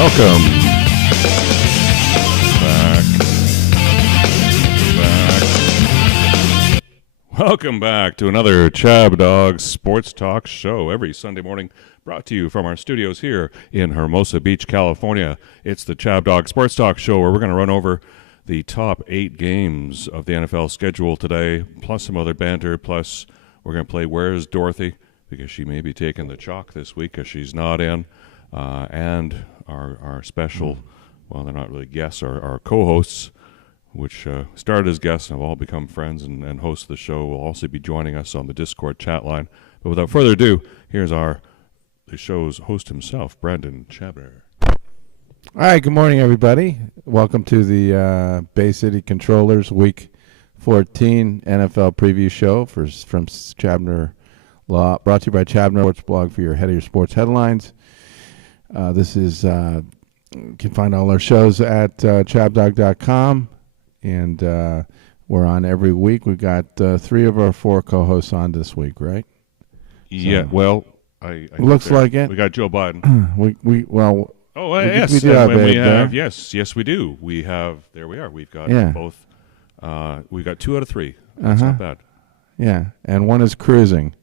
Welcome back. Welcome back to another ChabDog Sports Talk show every Sunday morning, brought to you from our studios here in Hermosa Beach, California. It's the ChabDog Sports Talk show where we're going to run over the top 8 games of the NFL schedule today, plus some other banter, plus we're going to play Where's Dorothy, because she may be taking the chalk this week because she's not in, and our special, well, they're not really guests, our co-hosts, which started as guests and have all become friends and hosts of the show, will also be joining us on the Discord chat line. But without further ado, here's the show's host himself, Brandon Chabner. All right, good morning, everybody. Welcome to the Bay City Controllers Week 14 NFL preview show from Chabner Law, brought to you by Chabner Sports Blog for your head of your sports headlines. This is you can find all our shows at chabdog.com, and we're on every week. We've got 3 of our 4 co-hosts on this week, right? Yeah, well, I looks like it. We got Joe Biden. Yes, we do have Abe there. Yes, we do. We have. There we are. We've got both. We've got 2 out of 3. That's not bad. Yeah, and one is cruising.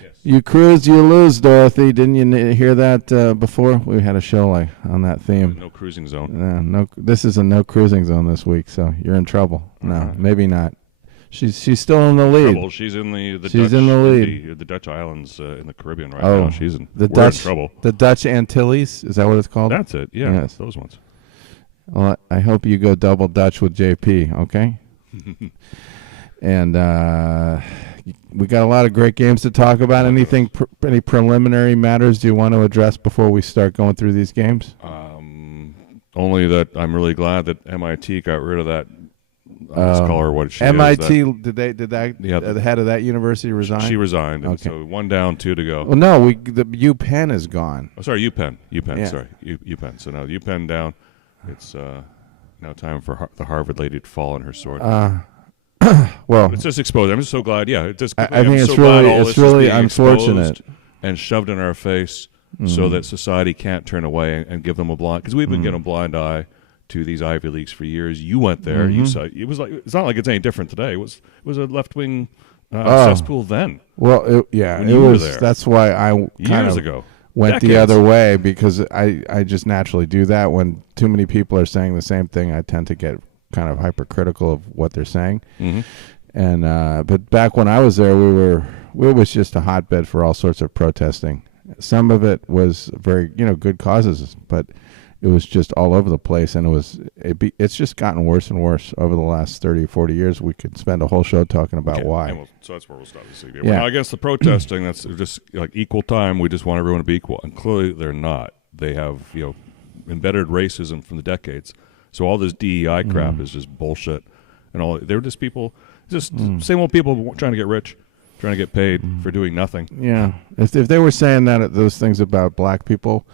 Yes. You cruise, you lose, Dorothy. Didn't you hear that before? We had a show on that theme. No cruising zone. No. This is a no cruising zone this week, so you're in trouble. No, maybe not. She's still in the lead. Trouble. She's in the She's Dutch, in the lead. The Dutch islands in the Caribbean right now. She's in trouble. The Dutch Antilles, is that what it's called? That's it. Yeah, yes. Those ones. Well, I hope you go double Dutch with JP, okay? And we got a lot of great games to talk about. Anything, any preliminary matters do you want to address before we start going through these games? Only that I'm really glad that MIT got rid of that. Let's call her what she MIT, is. did the head of that university resign? She resigned. Okay. So 1 down, 2 to go. Well, no, the UPenn is gone. Oh, sorry, UPenn. Yeah. Sorry, UPenn. So now UPenn down. It's now time for the Harvard lady to fall on her sword. Well, it's just exposed. I'm just so glad. Yeah, I think it's really unfortunate and shoved in our face so that society can't turn away and give them a blind, because we've been getting a blind eye to these Ivy Leagues for years. You went there. You saw it. Was like, it's not like it's any different today. It was a left wing cesspool then. Well, it was there. That's why I years ago went the other way, because I just naturally do that. When too many people are saying the same thing, I tend to get kind of hypercritical of what they're saying. And but back when I was there, we was just a hotbed for all sorts of protesting. Some of it was very good causes, but it was just all over the place, and it's just gotten worse and worse over the last 30 or 40 years. We could spend a whole show talking about why. So that's where we'll start this evening. We're not against the protesting. That's just like equal time. We just want everyone to be equal, and clearly they're not. They have embedded racism from the decades. So all this DEI crap is just bullshit, and they're just people, same old people trying to get rich. Trying to get paid for doing nothing. Yeah. If they were saying those things about black people,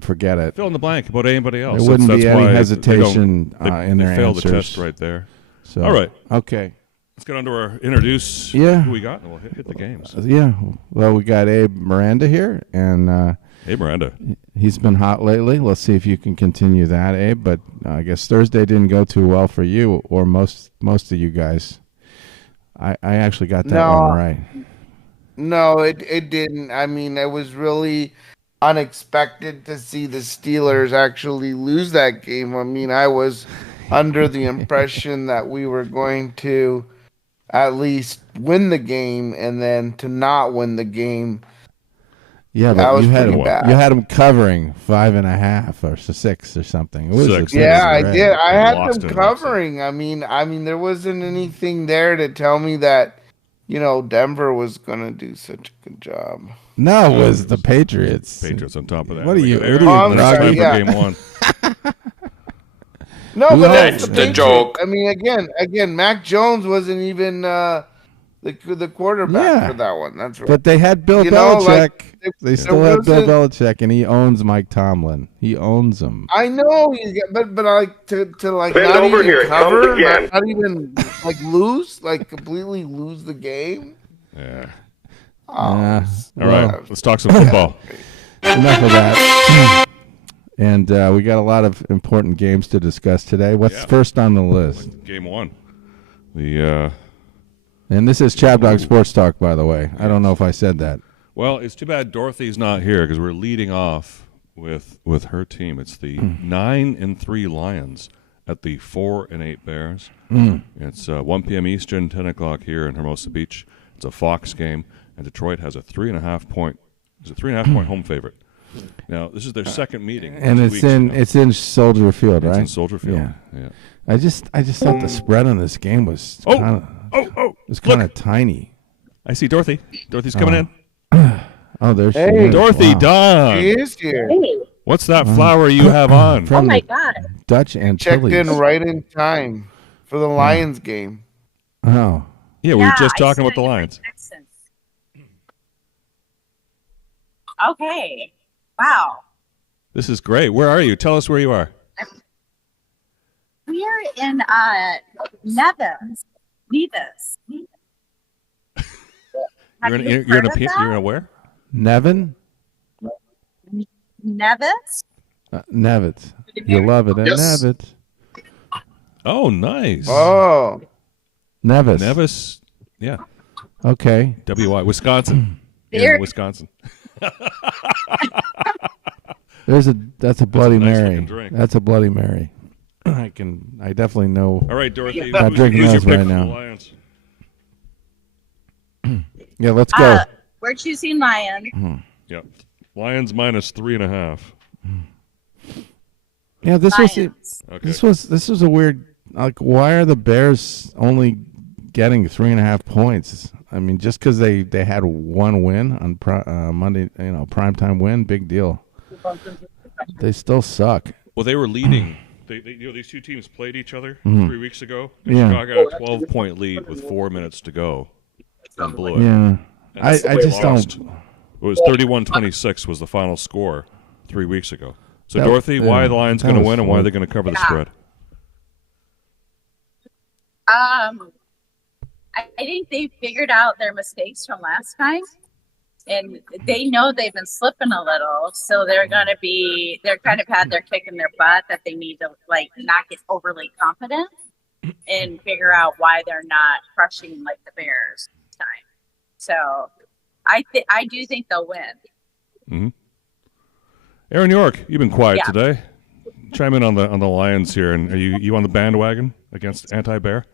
forget it. Fill in the blank about anybody else. There wouldn't be any hesitation in their answers. They failed the test right there. So, all right. Okay. Let's get on to our introduce who we got, and we'll hit the games. Yeah. Well, we got Abe Miranda here, and Abe Miranda. He's been hot lately. Let's see if you can continue that, Abe. But I guess Thursday didn't go too well for you or most of you guys. I actually got that one right. No, it didn't. I mean, it was really unexpected to see the Steelers actually lose that game. I mean, I was under the impression that we were going to at least win the game, and then to not win the game. Yeah, but you had them covering 5.5 or 6 or something. It was 6. I did. I had them covering. I mean, there wasn't anything there to tell me that, Denver was gonna do such a good job. No, it was the Patriots. Patriots on top of that. What are you? Game 1. No, but that's the joke. I mean, again, Mac Jones wasn't even the quarterback for that one. That's right. But they had Bill Belichick. They still have Bill Belichick, and he owns Mike Tomlin. He owns him. I know, but like to like Bend not over even here. cover, not even like lose, like completely lose the game. Yeah. All right, let's talk some football. Enough of that. And we got a lot of important games to discuss today. What's first on the list? Game 1. And this is ChabDog Sports Talk, by the way. I don't know if I said that. Well, it's too bad Dorothy's not here because we're leading off with her team. It's the 9-3 Lions at the 4-8 Bears. It's 1 p.m. Eastern, 10 o'clock here in Hermosa Beach. It's a Fox game, and Detroit has a 3.5 point. It's a 3.5 point home favorite. Now this is their second meeting, and it's in Soldier Field, right? It's in Soldier Field. Yeah. I just thought the spread on this game was kind of tiny. I see Dorothy. Dorothy's coming in. Oh, there she Hey. is. Dorothy, Dawn. He is here. Hey, What's that flower you have on? oh my God. Dutch Checked Antilles. in right in time for the Lions game. Oh, Yeah, we were just I talking about said the it in my Lions. Texans. Okay. Wow. This is great. Where are you? Tell us where you are. We are in Nevis. Nevis. Have you You're heard in of that? you're in a where? Nevin? Nevis? Nevitz. You love it at Yes. Nevitz. Oh, nice. Oh, Nevis. Nevis. Yeah. Okay. WY. Wisconsin. There- In Wisconsin. That's a Bloody nice Mary. looking drink. That's a Bloody Mary. I definitely know. All right, Dorothy. Not drinking who's your those pick right for now. the Lions? Yeah, let's go. We're choosing Lion. Yep. Lions minus 3.5. Yeah, this Lions. Okay. this was a weird. Like, why are the Bears only getting 3.5 points? I mean, just because they had one win on Monday, primetime win, big deal. They still suck. Well, they were leading. These two teams played each other 3 weeks ago. And Yeah. Chicago had a 12-point lead with 4 minutes to go and blew it. Yeah, And I they just lost. don't. It was 31-26 was the final score 3 weeks ago. So, That- Dorothy, why are the yeah, Lions that going to was win and why are fun. they going to cover the Yeah. spread? I think they figured out their mistakes from last time, and they know they've been slipping a little, so they're kind of had their kick in their butt that they need to not get overly confident and figure out why they're not crushing like the Bears this time. So I do think they'll win. Aaron York, you've been quiet Yeah. today. Chime in on the Lions here, and are you on the bandwagon against anti-Bear?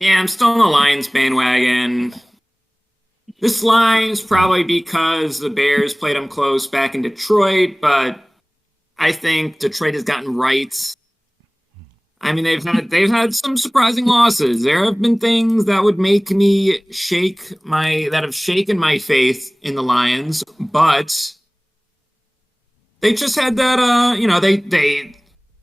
Yeah, I'm still on the Lions bandwagon. This line's probably because the Bears played them close back in Detroit, but I think Detroit has gotten right. I mean, they've had some surprising losses. There have been things that would make me that have shaken my faith in the Lions, but they just had that.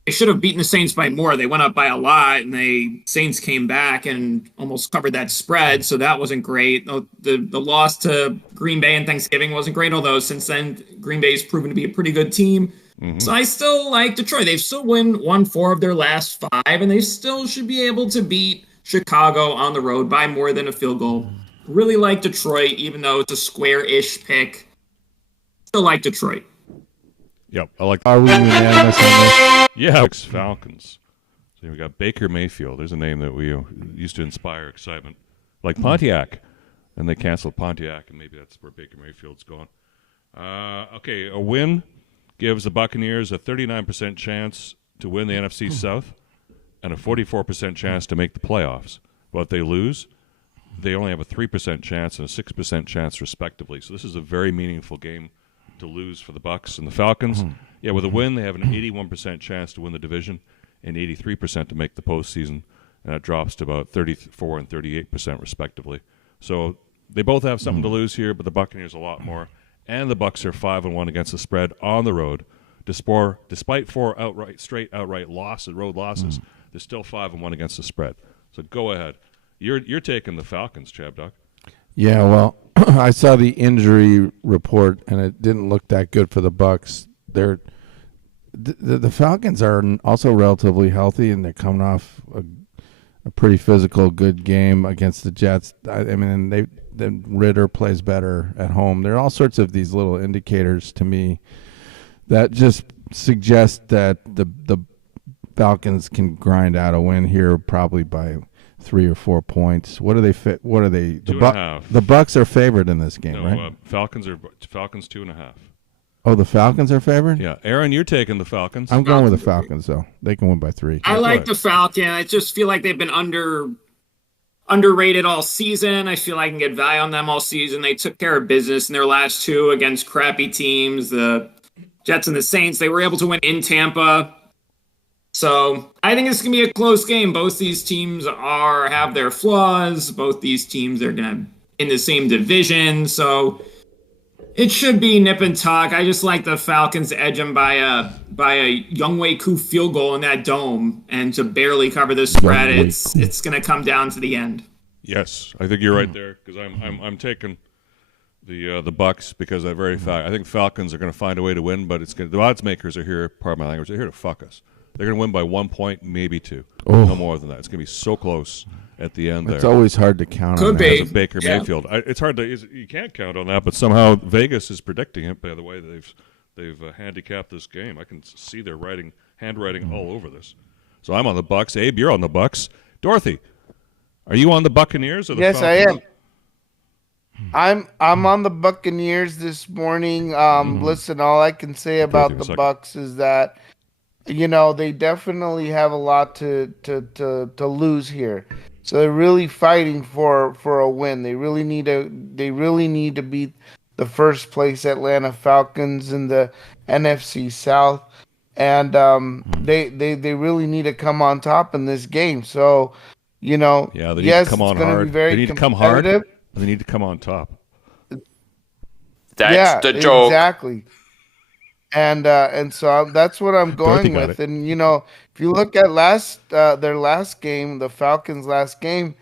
They should have beaten the Saints by more. They went up by a lot, and the Saints came back and almost covered that spread, so that wasn't great. The loss to Green Bay on Thanksgiving wasn't great, although since then Green Bay's proven to be a pretty good team. So I still like Detroit. They've still won 4 of their last 5, and they still should be able to beat Chicago on the road by more than a field goal. Really like Detroit, even though it's a square-ish pick. Still like Detroit. Yep, I like. Are we unanimous on this? Yeah, Falcons. So we got Baker Mayfield. There's a name that we used to inspire excitement, like Pontiac, and they canceled Pontiac, and maybe that's where Baker Mayfield's going. Okay, a win gives the Buccaneers a 39% chance to win the NFC South and a 44% chance to make the playoffs. But if they lose, they only have a 3% chance and a 6% chance, respectively. So this is a very meaningful game to lose for the Bucs and the Falcons. Yeah, with a win, they have an 81% chance to win the division and 83% to make the postseason, and that drops to about 34 and 38% respectively. So they both have something to lose here, but the Buccaneers a lot more. And the Bucs are 5-1 against the spread on the road. Despite 4 straight outright road losses, they're still 5-1 against the spread. So go ahead. You're taking the Falcons, ChabDog. Yeah, well, I saw the injury report, and it didn't look that good for the Bucs. The Falcons are also relatively healthy, and they're coming off a pretty physical, good game against the Jets. I mean, Ritter plays better at home. There are all sorts of these little indicators to me That just suggests that the Falcons can grind out a win here, probably by 3 or 4 points. What are they? What are they? The 2.5. The Bucks are favored in this game, No, right? Falcons 2.5. Oh, the Falcons are favored? Yeah, Aaron, you're taking the Falcons. I'm going with the Falcons, though. They can win by 3. I like the Falcon. I just feel like they've been underrated all season. I feel like I can get value on them all season. They took care of business in their last 2 against crappy teams, the Jets and the Saints. They were able to win in Tampa. So I think it's going to be a close game. Both these teams have their flaws. Both these teams are going to in the same division. So it should be nip and tuck. I just like the Falcons to edge them by a Younghoe Koo field goal in that dome and to barely cover the spread. It's going to come down to the end. Yes, I think you're right there because I'm taking the Bucks because of that very fact. I think Falcons are going to find a way to win, but the odds makers are here. Pardon my language. They're here to fuck us. They're going to win by 1 point, maybe 2. Oh. No more than that. It's going to be so close at the end. It's always hard to count on that. As a Baker Mayfield. It's hard to. You can't count on that, but somehow Vegas is predicting it by the way they've handicapped this game. I can see their handwriting all over this. So I'm on the Bucks. Abe, you're on the Bucks. Dorothy, are you on the Buccaneers or the Falcons? Yes, I am. I'm on the Buccaneers this morning. Listen, all I can say about the Bucks is that they definitely have a lot to lose here. So they're really fighting for a win. They really need to beat the first place Atlanta Falcons in the NFC South, and they really need to come on top in this game. So they need to come on hard. They need to come hard. They need to come on top. That's the joke. Exactly. And so that's what I'm going with. And if you look at their last game, the Falcons' last game,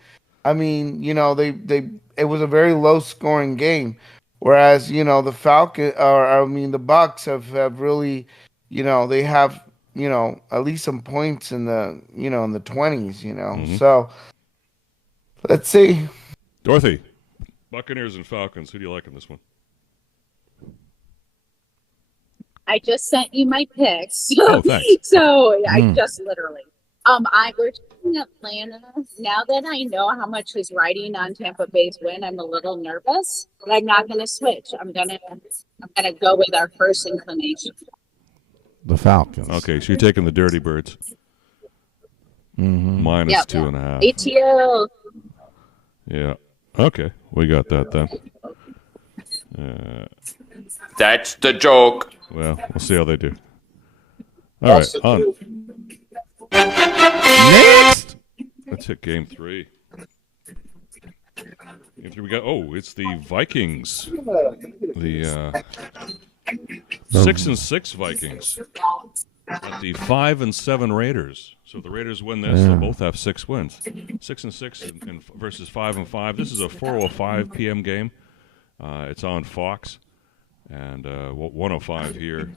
I mean, it was a very low scoring game, whereas the the Bucks have really, they have at least some points in the in the 20s. Mm-hmm. So let's see. Dorothy, Buccaneers and Falcons. Who do you like in this one? I just sent you my picks. Oh, thanks. I just literally. We're taking Atlanta. Now that I know how much is riding on Tampa Bay's win, I'm a little nervous, but I'm not going to switch. I'm gonna go with our first inclination. The Falcons. Okay, so you're taking the Dirty Birds. Mm-hmm. Minus 2.5. ATL. Yeah. Okay, we got that then. That's the joke. Well, we'll see how they do. All right, on. Next! Let's hit game 3. Game 3 we got. Oh, it's the Vikings. The 6-6 Vikings. At the 5-7 Raiders. So the Raiders win this. They'll both have 6 wins. 6-6 versus 5-5. This is a 4:05 p.m. game. It's on Fox. And 105 here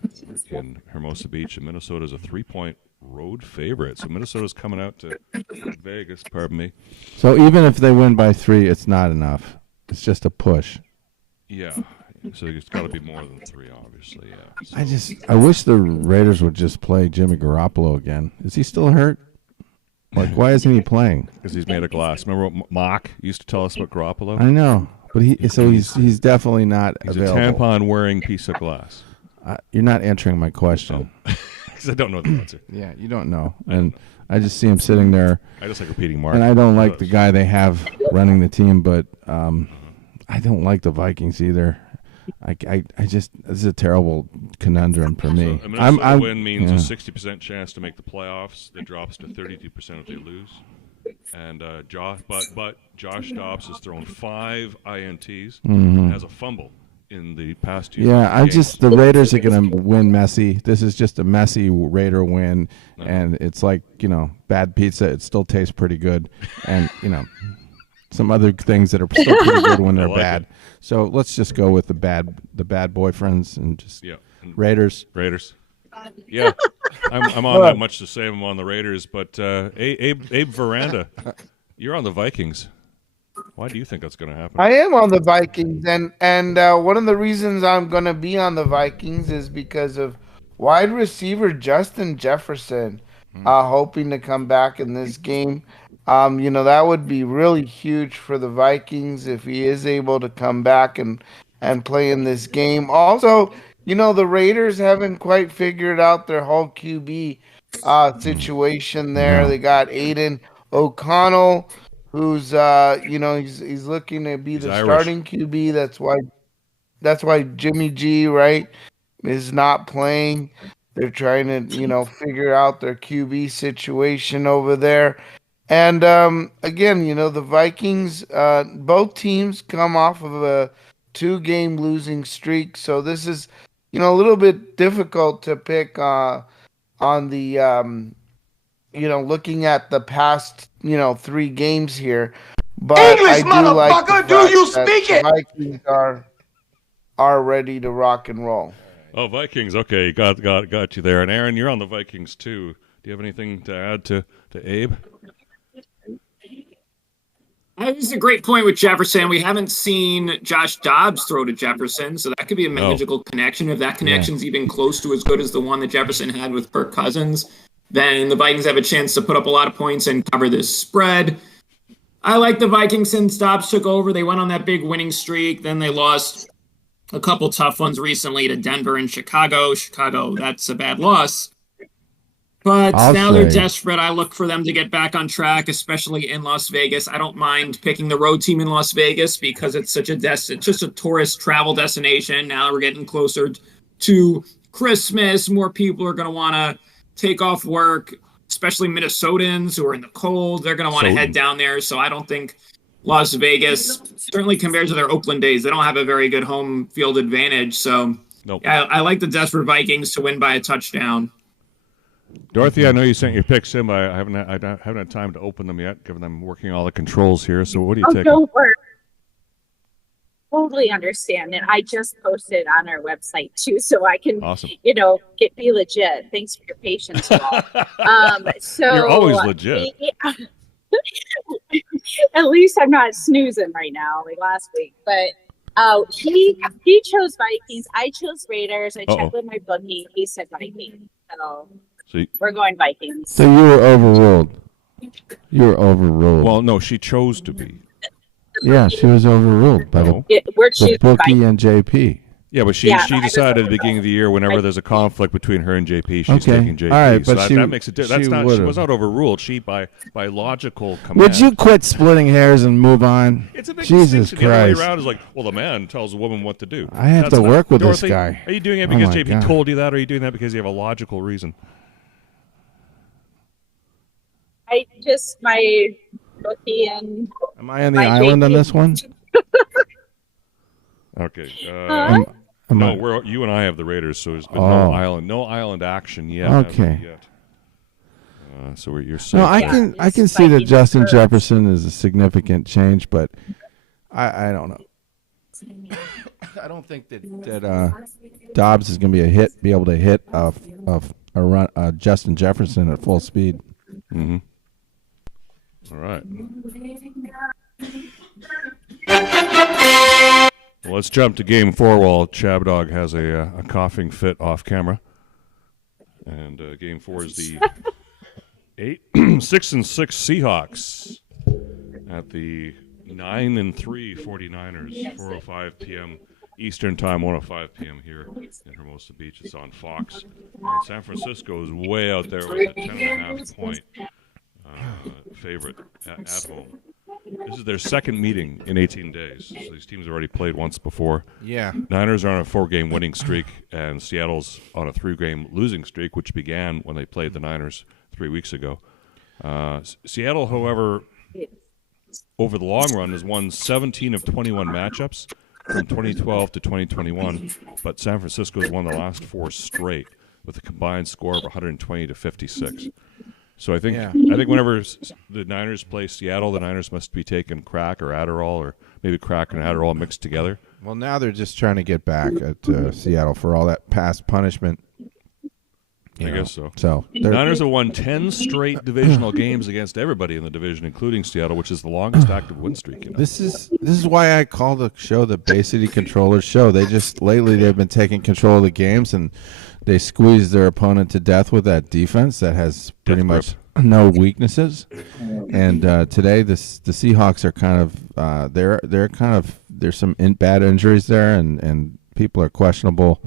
in Hermosa Beach. And Minnesota's a 3-point road favorite. So Minnesota's coming out to Vegas, pardon me. So even if they win by 3, it's not enough. It's just a push. Yeah. So it's got to be more than 3, obviously, yeah. So. I wish the Raiders would just play Jimmy Garoppolo again. Is he still hurt? Like, why isn't he playing? Because he's made of glass. Remember what Mock used to tell us about Garoppolo? I know. But he's definitely not available. He's a tampon-wearing piece of glass. You're not answering my question. Because I don't know the answer. Yeah, you don't know. And I just see him sitting there. I just like repeating Mark. And I don't like the guy they have running the team, but I don't like the Vikings either. I just, this is a terrible conundrum for me. So a Minnesota win means a 60% chance to make the playoffs. It drops to 32% if they lose. And Josh Dobbs has thrown 5 INTs and has a fumble in the past 2 games. The Raiders are going to win messy. This is just a messy Raider win, and it's like, bad pizza. It still tastes pretty good, and some other things that are still pretty good when they're bad. So let's just go with the bad boyfriends and just Raiders. Yeah, I'm on that much to say I'm on the Raiders, but Abe Veranda, you're on the Vikings. Why do you think that's going to happen? I am on the Vikings, and one of the reasons I'm going to be on the Vikings is because of wide receiver Justin Jefferson, hoping to come back in this game. That would be really huge for the Vikings if he is able to come back and play in this game. Also, the Raiders haven't quite figured out their whole QB situation there. No. They got Aiden O'Connell, who's he's looking to be the Irish. starting QB. That's why Jimmy G, right, is not playing. They're trying to, figure out their QB situation over there. And again, the Vikings, both teams come off of a 2-game losing streak. So this is, a little bit difficult to pick on the, looking at the past, 3 games here. But English, I do like the motherfucker, do fact you that speak the it? Vikings are ready to rock and roll. Oh, Vikings. Okay, got you there. And Aaron, you're on the Vikings too. Do you have anything to add to Abe? This is a great point with Jefferson. We haven't seen Josh Dobbs throw to Jefferson, so that could be a magical connection. If that connection's even close to as good as the one that Jefferson had with Kirk Cousins, then the Vikings have a chance to put up a lot of points and cover this spread. I like the Vikings since Dobbs took over. They went on that big winning streak. Then they lost a couple tough ones recently to Denver and Chicago. Chicago, that's a bad loss. But now they're desperate. I look for them to get back on track, especially in Las Vegas. I don't mind picking the road team in Las Vegas because it's such it's just a tourist travel destination. Now we're getting closer to Christmas. More people are going to want to take off work, especially Minnesotans who are in the cold. They're going to want to head down there. So I don't think Las Vegas, certainly compared to their Oakland days, they don't have a very good home field advantage. So Nope. I like the desperate Vikings to win by a touchdown. Dorothy, I know you sent your picks in, but I haven't had time to open them yet, given I'm working all the controls here. So what do you take? Don't worry. Totally understand. And I just posted on our website too, so I can, be legit. Thanks for your patience, y'all. So You're always legit. At least I'm not snoozing right now, like last week. But he chose Vikings. I chose Raiders. I checked with my bookie. He said Vikings. So we're going Vikings. So you were overruled. Well, no, she chose to be. Yeah, she was overruled by the bookie and JP. Yeah, but she decided at the beginning of the year, whenever there's a conflict between her and JP, she's taking JP. All right, so but that makes it different. She was not overruled. She, by logical command. Would you quit splitting hairs and move on? It's a big Jesus distinction. The other way Christ. around is like, well, the man tells a woman what to do. I have to work with Dorothy, this guy. Are you doing it because my JP God. told you that, or are you doing that because you have a logical reason? My bookie and Am I on the island on this one? Okay. No, you and I have the Raiders, so there's been no island action yet. Okay. So you're safe. No, I can see that Justin Jefferson is a significant change, but I don't know. I don't think that Dobbs is going to be able to hit a run Justin Jefferson at full speed. Mm-hmm. All right. Well, let's jump to Game 4 while ChabDog has a coughing fit off camera. And Game 4 is the 6-6 Seahawks at the 9-3 49ers, 4:05 p.m. Eastern Time, 1:05 p.m. here in Hermosa Beach. It's on Fox. And San Francisco is way out there with a 10.5 point favorite at home. This is their second meeting in 18 days. So these teams have already played once before. Yeah. Niners are on a 4-game winning streak, and Seattle's on a 3-game losing streak, which began when they played the Niners 3 weeks ago. Seattle, however, over the long run, has won 17 of 21 matchups from 2012 to 2021, but San Francisco has won the last 4 straight with a combined score of 120 to 56. So I think whenever the Niners play Seattle, the Niners must be taking crack or Adderall, or maybe crack and Adderall mixed together. Well, now they're just trying to get back at Seattle for all that past punishment I guess so. So Niners have won 10 straight divisional games against everybody in the division, including Seattle, which is the longest active win streak. You know? This is why I call the show the Bay City Controllers show. They just lately they've been taking control of the games and they squeeze their opponent to death with that defense that has pretty much no weaknesses. And today the Seahawks are kind of there's some bad injuries there and people are questionable.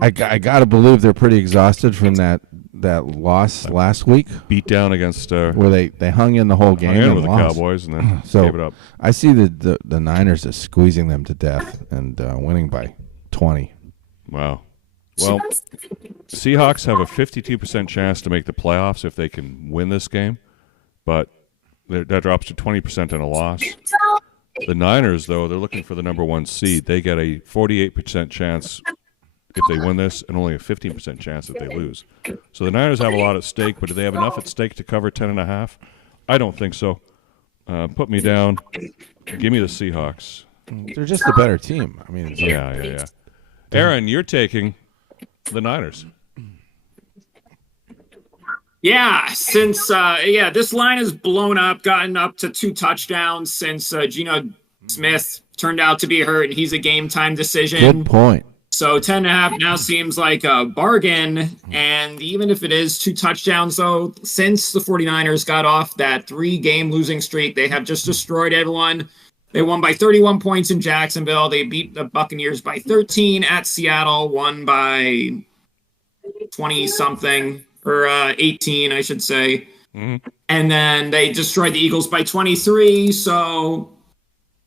I got to believe they're pretty exhausted from that loss last week. Beat down against where they hung in the whole game and with lost. the Cowboys and then gave it up. I see the Niners are squeezing them to death and winning by 20. Wow. Well, Seahawks have a 52% chance to make the playoffs if they can win this game, but that drops to 20% in a loss. The Niners, though, they're looking for the number 1 seed. They get a 48% chance if they win this, and only a 15% chance if they lose. So the Niners have a lot at stake, but do they have enough at stake to cover 10.5? I don't think so. Put me down. Give me the Seahawks. They're just a better team. I mean, yeah. Aaron, you're taking the Niners. Yeah, since this line has blown up, gotten up to 2 touchdowns since Geno Smith turned out to be hurt, and he's a game-time decision. Good point. So 10.5 now seems like a bargain. And even if it is 2 touchdowns, though, since the 49ers got off that 3-game losing streak, they have just destroyed everyone. They won by 31 points in Jacksonville. They beat the Buccaneers by 13 at Seattle, won by 20-something, or 18, I should say. Mm-hmm. And then they destroyed the Eagles by 23, so...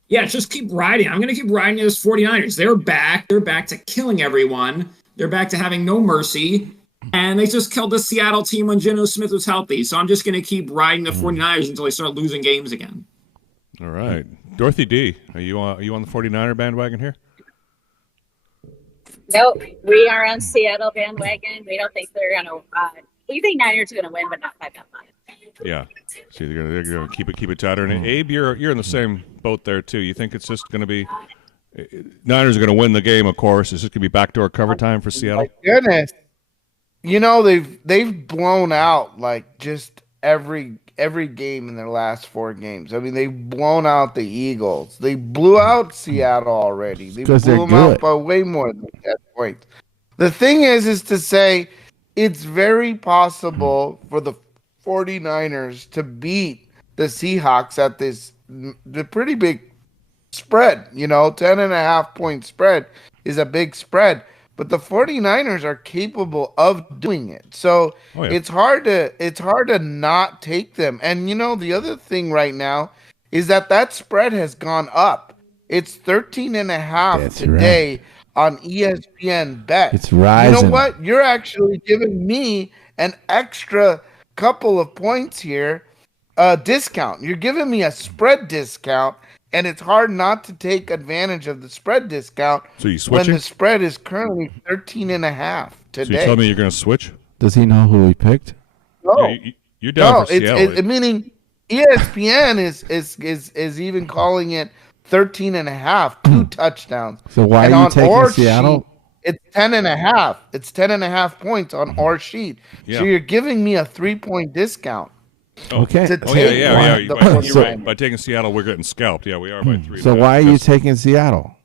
yeah, just keep riding. I'm going to keep riding those 49ers. They're back. They're back to killing everyone. They're back to having no mercy. And they just killed the Seattle team when Geno Smith was healthy. So I'm just going to keep riding the 49ers until they start losing games again. All right. Dorothy D., are you on the 49er bandwagon here? Nope. We are on Seattle bandwagon. We don't think they're going to we think Niners are going to win, but not 5-5. Yeah. See, they're going to keep it tighter. And Abe, you're in the same boat there too. You think it's just going to be Niners are going to win the game? Of course, it's just going to be backdoor cover time for Seattle. My goodness, they've blown out like just every game in their last 4 games. I mean, they've blown out the Eagles. They blew out Seattle already. They blew them out by way more than that point. The thing is to say it's very possible for the 49ers to beat the Seahawks at the pretty big spread. 10.5 point spread is a big spread, but the 49ers are capable of doing it. So it's hard to not take them. And the other thing right now is that spread has gone up. It's 13.5 today on ESPN Bet. It's rising. You know what? You're actually giving me an extra couple of points here, discount. You're giving me a spread discount, and it's hard not to take advantage of the spread discount. So you switching? When the spread is currently 13.5 today. So you tell me you're going to switch? Does he know who he picked? No, you're down for Seattle. Meaning ESPN is even calling it 13.5, 2 touchdowns. So why are you taking Seattle? It's 10.5. It's 10.5 points on our sheet. Yeah. So you're giving me a 3-point discount. Okay. Yeah. You're right. By taking Seattle, we're getting scalped. Yeah, we are by 3. So why are you taking Seattle?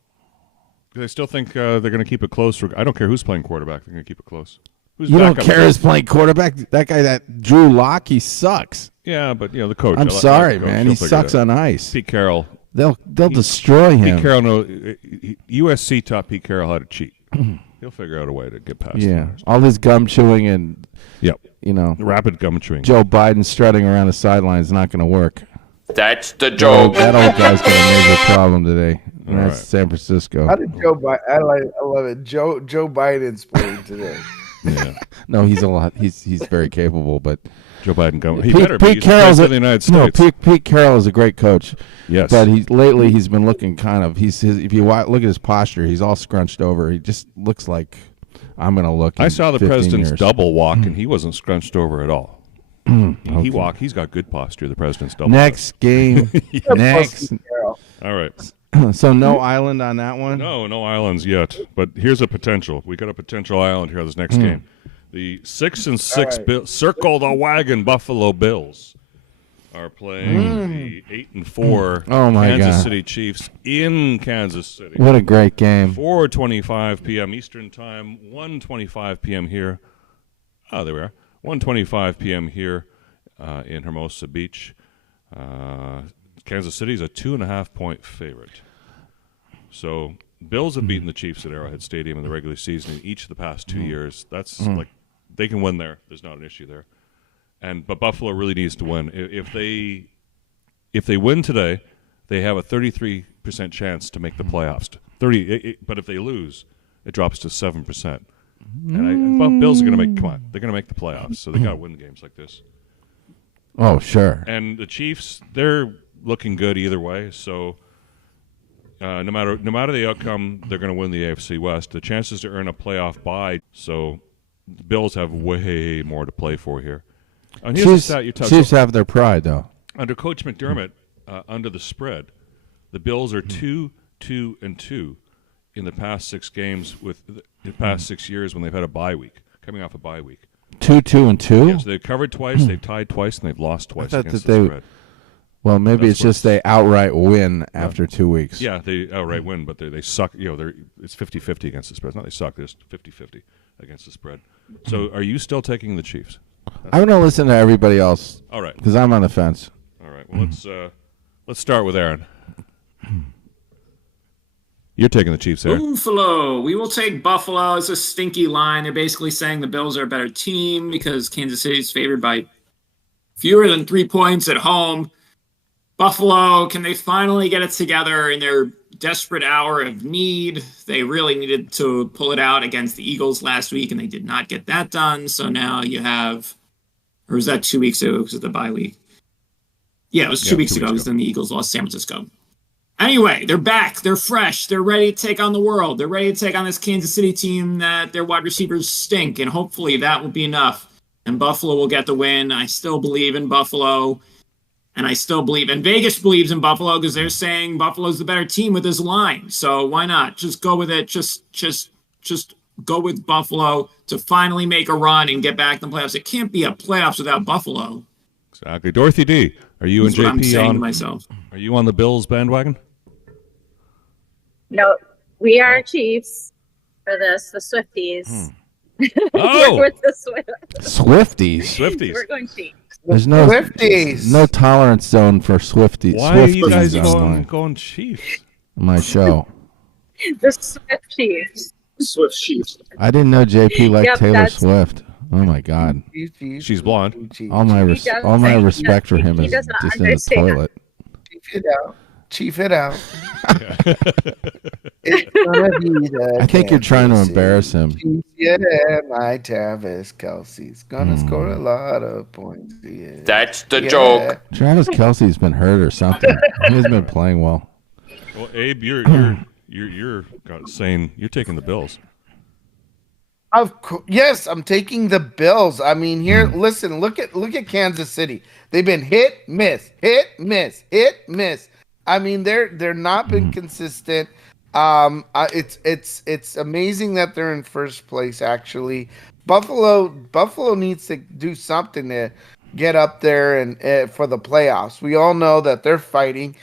Because I still think they're going to keep it close. I don't care who's playing quarterback. They're going to keep it close. You don't care who's playing quarterback? That guy, that Drew Lock, he sucks. Yeah, but the coach. I'm sorry, man. He sucks on ice. Pete Carroll. They'll destroy him. Pete Carroll USC taught Pete Carroll how to cheat. He'll figure out a way to get past. Yeah, all his gum chewing and rapid gum chewing. Joe Biden strutting around the sideline is not going to work. That's the joke. That old guy's got a major problem today. And that's San Francisco. How did Joe Biden? I love it. Joe Biden's playing today. Yeah. No, he's a lot. He's very capable, but Joe Biden Pete Carroll's in the United States. No, Pete Carroll is a great coach. Yes, but lately he's been looking kind of. If you look at his posture, he's all scrunched over. He just looks like I'm going to look. I saw the president's double walk, and he wasn't scrunched over at all. Okay. He walked. He's got good posture. The president's double. Next game. Next. All right. So no island on that one? No islands yet. But here's a potential. We got a potential island here this next game. The 6-6 right. Circle the Wagon Buffalo Bills are playing the 8-4 Oh, my Kansas God. City Chiefs in Kansas City. What a great game. 4:25 p.m. Eastern Time, 1:25 p.m. here. Oh, there we are. 1:25 p.m. here in Hermosa Beach. Kansas City's a 2.5-point favorite. So Bills have beaten the Chiefs at Arrowhead Stadium in the regular season in each of the past 2 years. That's like they can win there. There's not an issue there. But Buffalo really needs to win. If they win today, they have a 33% chance to make the playoffs. But if they lose, it drops to 7%. And Bills are going to make. Come on, they're going to make the playoffs. So they got to win games like this. Oh, sure. And the Chiefs, they're looking good either way. So no matter the outcome, they're going to win the AFC West. The chances to earn a playoff bye. So the Bills have way more to play for here. And here's the stat you touched on. Chiefs have their pride, though. Under Coach McDermott, under the spread, the Bills are 2-2-2 in the past 6 games with the past 6 years when they've had a bye week, coming off a bye week. 2-2-2. Yeah, so they've covered twice, they've tied twice, and they've lost twice thought against that the they- spread. Well, maybe That's it's just they outright win after 2 weeks. Yeah, they outright win, but they suck. It's 50-50 against the spread. It's not they suck. They're 50-50 against the spread. So are you still taking the Chiefs? I'm going to listen to everybody else All right. because I'm on the fence. All right. Well, let's start with Aaron. You're taking the Chiefs, Aaron. Buffalo. We will take Buffalo. It's a stinky line. They're basically saying the Bills are a better team because Kansas City is favored by fewer than 3 points at home. Buffalo, can they finally get it together in their desperate hour of need? They really needed to pull it out against the Eagles last week, and they did not get that done. So now you have, or was that 2 weeks ago because of the bye week? Yeah, it was 2 weeks ago because then the Eagles lost San Francisco. Anyway, they're back. They're fresh. They're ready to take on the world. They're ready to take on this Kansas City team that their wide receivers stink, and hopefully that will be enough. And Buffalo will get the win. I still believe in Buffalo, and I still believe, and Vegas believes in Buffalo because they're saying Buffalo's the better team with this line. So why not? Just go with it. Just go with Buffalo to finally make a run and get back in the playoffs. It can't be a playoffs without Buffalo. Exactly. Dorothy D, are you That's and what I'm saying JP to myself. Are you on the Bills bandwagon? No, we are Chiefs for this. The Swifties. Oh, We're with the Swifties. Swifties. We're going Chiefs. There's no Swifties. no tolerance zone for Swifties. Why are you Swifties guys on going Chiefs? my show. The Swift Chiefs. Swift Chiefs. I didn't know JP liked Yep, Taylor that's- Swift. Oh my God! She's blonde. All my doesn't- respect for him he is doesn't just in the understand. toilet. Chief it out. It's gonna be the I think you're trying to Kansas embarrass him. Chiefs. Yeah, my Travis Kelsey's gonna score a lot of points. Yeah. That's the Yeah. joke. Travis Kelsey's been hurt or something. He hasn't been playing well. Well, Abe, you're saying you're taking the Bills. Of course, yes, I'm taking the Bills. I mean, here, listen, look at Kansas City. They've been hit, miss, hit, miss, hit, miss. I mean, they're not been consistent. It's amazing that they're in first place. Actually, Buffalo needs to do something to get up there and for the playoffs. We all know that they're fighting.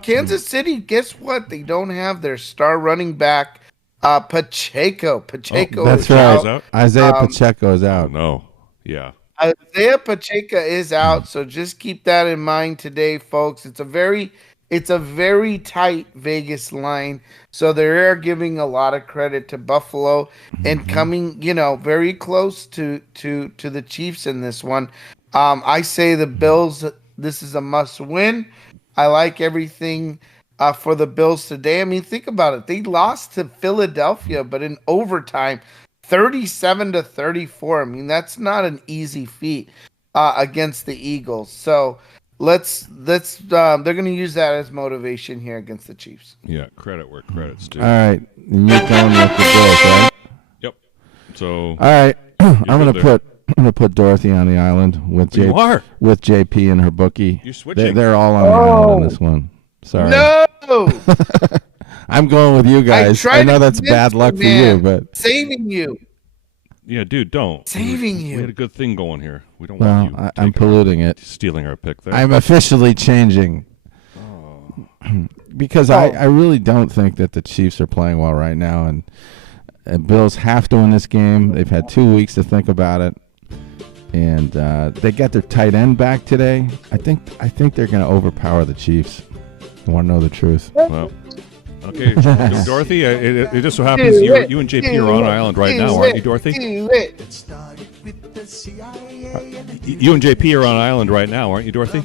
Kansas City, guess what? They don't have their star running back. Pacheco That's is right. out. Isaiah Pacheco is Oh out. no, yeah. Isaiah Pacheco is out, so just keep that in mind today, folks. It's a very tight Vegas line, so they are giving a lot of credit to Buffalo and coming, very close to the Chiefs in this one. I say the Bills. This is a must-win. I like everything for the Bills today. I mean, think about it. They lost to Philadelphia, but in overtime, 37-34. I mean, that's not an easy feat against the Eagles. So let's they're going to use that as motivation here against the Chiefs. Yeah, credit where credit's due. All right, and you're going with the Bills, right? Yep. So All right, I'm good gonna put Dorothy on the island with you are. with JP and her bookie. You're switching. They're all on the island on this one. Sorry. No, I'm going with you guys. tried I know to that's convince bad luck you, for you, man. but Saving you. Yeah, dude, don't. Saving We you. had a good thing going here. We don't Well, want you I'm polluting it. stealing our pick there. I'm officially changing. Because I really don't think that the Chiefs are playing well right now, and Bills have to win this game. They've had 2 weeks to think about it, and they got their tight end back today. I think they're going to overpower the Chiefs. You want to know the truth? Well, okay, Dorothy. It just so happens you and JP are on an island right now, aren't you, Dorothy? You and JP are on an island right now, aren't you, Dorothy?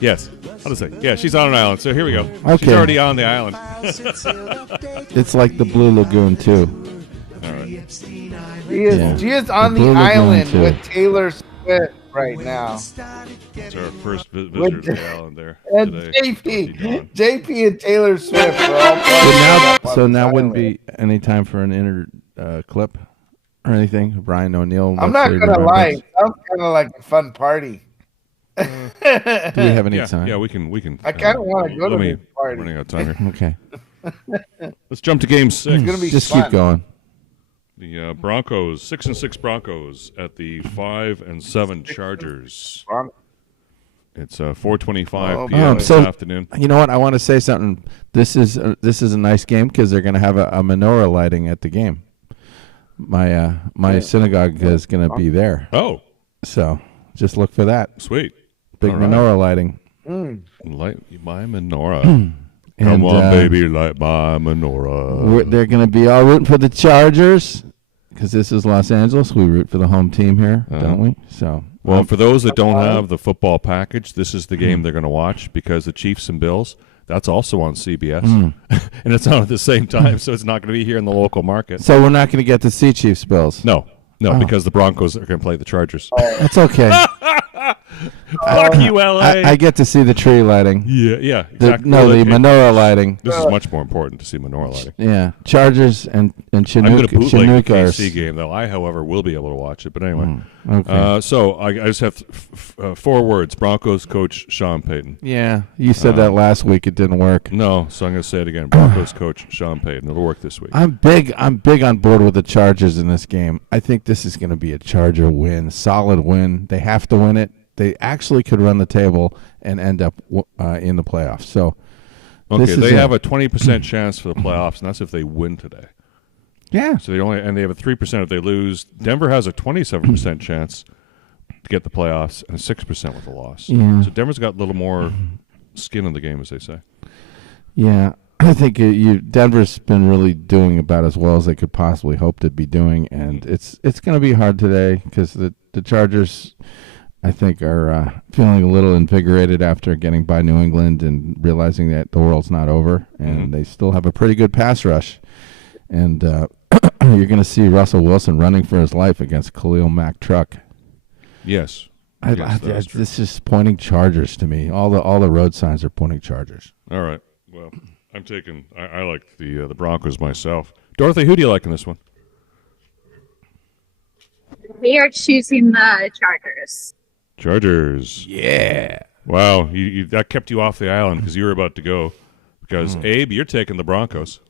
Yes. How to say? Yeah, she's on an island. So here we go. Okay. She's already on the island. It's like the Blue Lagoon too. All right. She is on The the Blue Lagoon, island too. with Taylor Swift right now. It's our first visitor to the island there And today. JP and Taylor Swift are all playing So on now this wouldn't island. be any time for an clip or anything. Brian O'Neill. I'm let's not say, gonna remembers. lie. Sounds kind of like a fun party. Do we have any time? Yeah, we can. I kind of want to go to let me. this party. Running out of time here. Okay. Let's jump to game 6. It's gonna be Just fun. keep going. The Broncos, 6-6 Broncos at the 5-7 Chargers. It's 4:25 Oh, p.m. this so- afternoon. You know what? I want to say something. This is a nice game because they're going to have a menorah lighting at the game. My synagogue is going to be there, Oh, so just look for that sweet. big All right. menorah lighting. Light my menorah. Come And, on, baby, light my menorah. They're going to be all rooting for the Chargers because this is Los Angeles. We root for the home team here, don't we? So Well, for those that don't have the football package, this is the game they're going to watch because the Chiefs and Bills, that's also on CBS. And it's on at the same time, so it's not going to be here in the local market. so we're not going to get to see Chiefs Bills. No, because the Broncos are going to play the Chargers. That's okay. Fuck you, LA. I get to see the tree lighting. yeah, The exactly. menorah lighting. This is much more important to see menorah lighting. Yeah, Chargers and I'm going to bootleg the Chinookas. KC game, though. I, however, will be able to watch it. But anyway, Okay. so I just have 4 words. Broncos coach Sean Payton. Yeah, you said that last week. It didn't work. No, so I'm going to say it again. Broncos coach Sean Payton. It'll work this week. I'm big on board with the Chargers in this game. I think this is going to be a Charger win, solid win. They have to win it. They actually could run the table and end up in the playoffs. So, Okay, this is they it. have a 20% chance for the playoffs, and that's if they win today. Yeah, So they have a 3% if they lose. Denver has a 27% chance to get the playoffs and a 6% with a loss. Yeah. So Denver's got a little more skin in the game, as they say. yeah. I think Denver's been really doing about as well as they could possibly hope to be doing, and it's going to be hard today because the Chargers, I think, are feeling a little invigorated after getting by New England and realizing that the world's not over, and they still have a pretty good pass rush. And you're going to see Russell Wilson running for his life against Khalil Mack truck. Yes. Yes, that is true. This is pointing Chargers to me. All the road signs are pointing Chargers. All right. Well, I'm taking. I like the Broncos myself. Dorothy, who do you like in this one? We are choosing the Chargers. Chargers. Yeah. Wow, you that kept you off the island because you were about to go. Because Abe, you're taking the Broncos.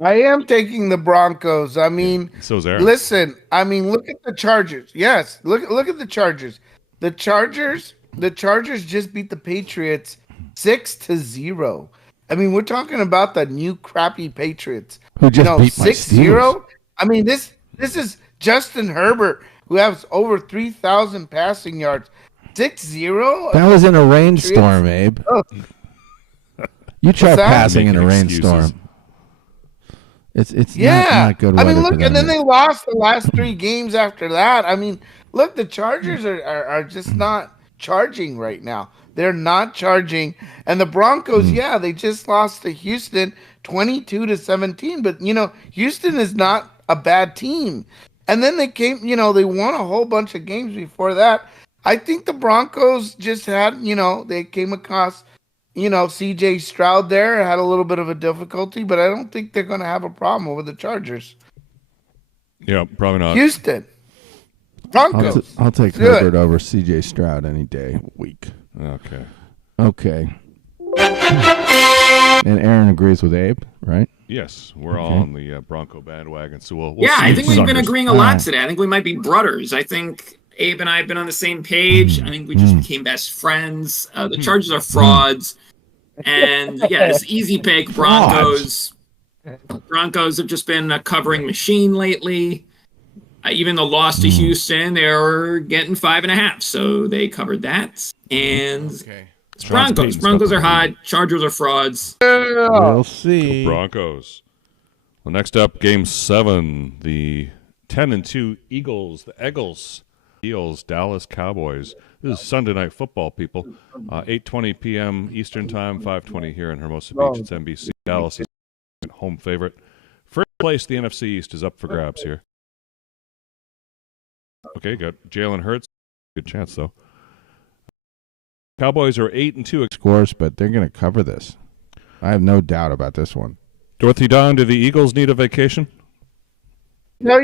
I am taking the Broncos. I mean, So's Aaron. listen. I mean, look at the Chargers. Yes, look at the Chargers. The Chargers just beat the Patriots 6-0. I mean, we're talking about the new crappy Patriots. Who just beat my 6-0. I mean, this is Justin Herbert, who has over 3,000 passing yards. 6-0. That was in a rainstorm, Abe. Oh. You try What's that? passing in a Making excuses. rainstorm. It's Yeah, not good I weather mean, for look, them and then yet. they lost the last 3 games after that. I mean, look, the Chargers are just not charging right now. They're not charging, and the Broncos, yeah, they just lost to Houston 22-17. But Houston is not a bad team. And then they came, they won a whole bunch of games before that. I think the Broncos just had, they came across. C.J. Stroud there had a little bit of a difficulty, but I don't think they're going to have a problem with the Chargers. Yeah, probably not. Houston. Broncos. I'll take Do it. Herbert over C.J. Stroud any day, week. Okay. Okay. And Aaron agrees with Abe, right? Yes, we're all on the Bronco bandwagon, so we'll Yeah, see I you think we've been suckers. agreeing a lot today. I think we might be brothers. I think Abe and I have been on the same page. I think we just became best friends. The Chargers are frauds. And yeah, it's easy pick. Broncos. Broncos have just been a covering machine lately. Even the loss to Houston, they're getting 5.5, so they covered that. And it's Broncos. Broncos are hot. Chargers are frauds. We'll see. Broncos. Well, next up, Game 7, the 10-2 Eagles, the Eagles, Dallas Cowboys. This is Sunday Night Football, people. 8:20 p.m. Eastern Time, 5:20 here in Hermosa Beach. It's NBC. Dallas is home favorite. First place, the NFC East is up for grabs here. Okay, got Jalen Hurts. Good chance, though. Cowboys are 8-2. Scores, but they're going to cover this. I have no doubt about this one. Dorothy Don, do the Eagles need a vacation? No,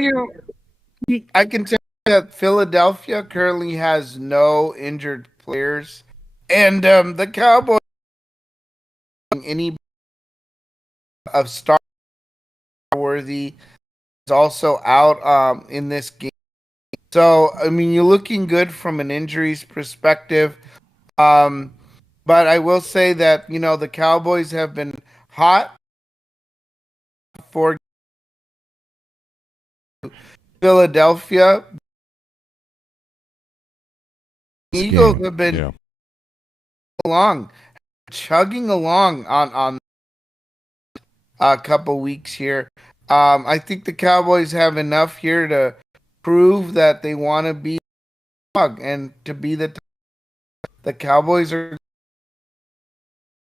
I can tell you that Philadelphia currently has no injured players, and the Cowboys any of star worthy is also out in this game. So I mean, you're looking good from an injuries perspective. But I will say that the Cowboys have been hot for Philadelphia. Eagles have been chugging along on a couple weeks here. I think the Cowboys have enough here to prove that they want to be and to be the Cowboys are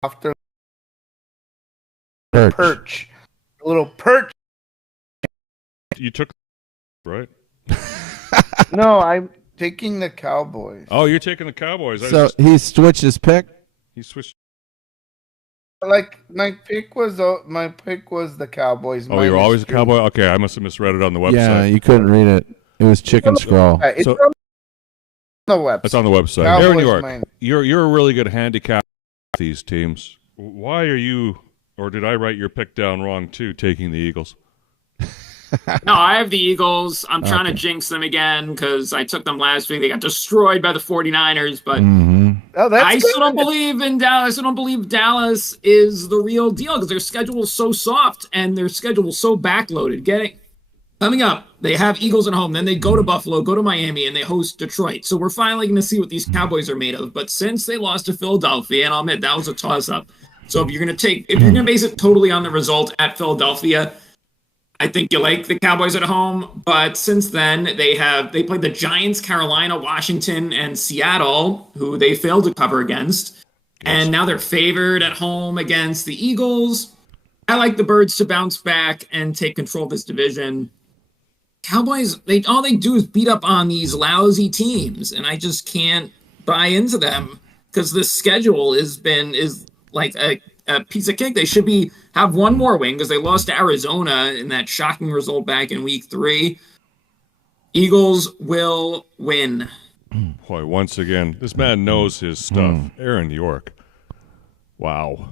off their perch. A little perch. You took right? No, I'm taking the Cowboys. Oh, you're taking the Cowboys. So he switched his pick? He switched. Like my pick was the Cowboys. Oh, you're always a Cowboy? Okay, I must have misread it on the website. Yeah, you couldn't read it. It was chicken scroll. It's on the website. It's on the website. Cowboys, Aaron York, you're a really good handicap with these teams. Why are you, or did I write your pick down wrong too, taking the Eagles? No, I have the Eagles. I'm trying to jinx them again because I took them last week. They got destroyed by the 49ers, but I still don't believe in Dallas. I don't believe Dallas is the real deal because their schedule is so soft and their schedule is so backloaded. Coming up, they have Eagles at home. Then they go to Buffalo, go to Miami, and they host Detroit. So we're finally going to see what these Cowboys are made of. But since they lost to Philadelphia, and I'll admit that was a toss-up. So if you're going to base it totally on the result at Philadelphia, I think you like the Cowboys at home. But since then, they played the Giants, Carolina, Washington, and Seattle, who they failed to cover against. Yes. And now they're favored at home against the Eagles. I like the Birds to bounce back and take control of this division. Cowboys, all they do is beat up on these lousy teams, and I just can't buy into them because the schedule is like a piece of cake. They should have one more win because they lost to Arizona in that shocking result back in week 3. Eagles will win. Boy, once again, this man knows his stuff. Aaron York. Wow.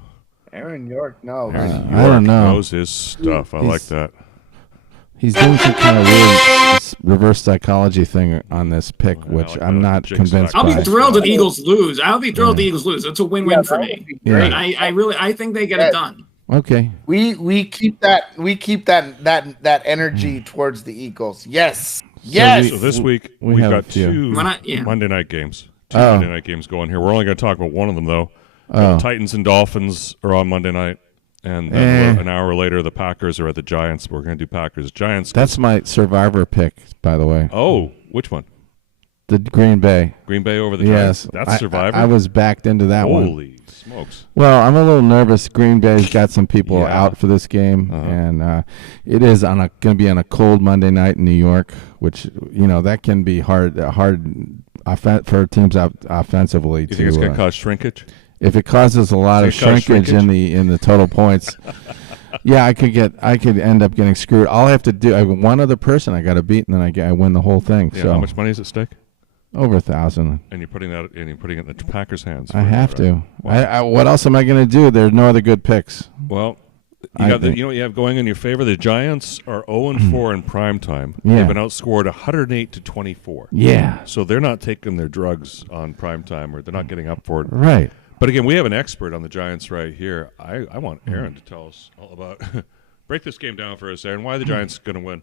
Aaron York knows. I don't know. Knows his stuff. I like that. He's doing some kind of weird reverse psychology thing on this pick, which I'm not convinced I'll by. be thrilled if the Eagles lose. It's a win-win for me. Yeah. I think they get it done. Okay. We keep that energy towards the Eagles. Yes. Yes. So this week we've got two Yeah. Monday night games. Monday night games going here. We're only going to talk about one of them though. Titans and Dolphins are on Monday night. And then an hour later, the Packers are at the Giants. We're going to do Packers-Giants. That's my survivor pick, by the way. Oh, which one? The Green Bay. Green Bay over the Giants? Yes. That's survivor? I was backed into that one. Holy smokes. Well, I'm a little nervous. Green Bay's got some people out for this game, and it is going to be on a cold Monday night in New York, which, that can be hard for teams offensively. You think it's going to cause shrinkage? If it causes a lot of shrinkage in the total points, I could end up getting screwed. All I have to do, I have one other person I got to beat, and then I win the whole thing. Yeah, so how much money is at stake? Over 1,000. And you're putting it in the Packers' hands. I have to. Wow. What else am I going to do? There's no other good picks. Well, You got you know what you have going in your favor? The Giants are 0-4 in prime time. Yeah. They've been outscored 108-24. Yeah. So they're not taking their drugs on prime time, or they're not getting up for it. Right. But again, we have an expert on the Giants right here. I want Aaron to tell us all about. Break this game down for us, Aaron. Why are the Giants going to win?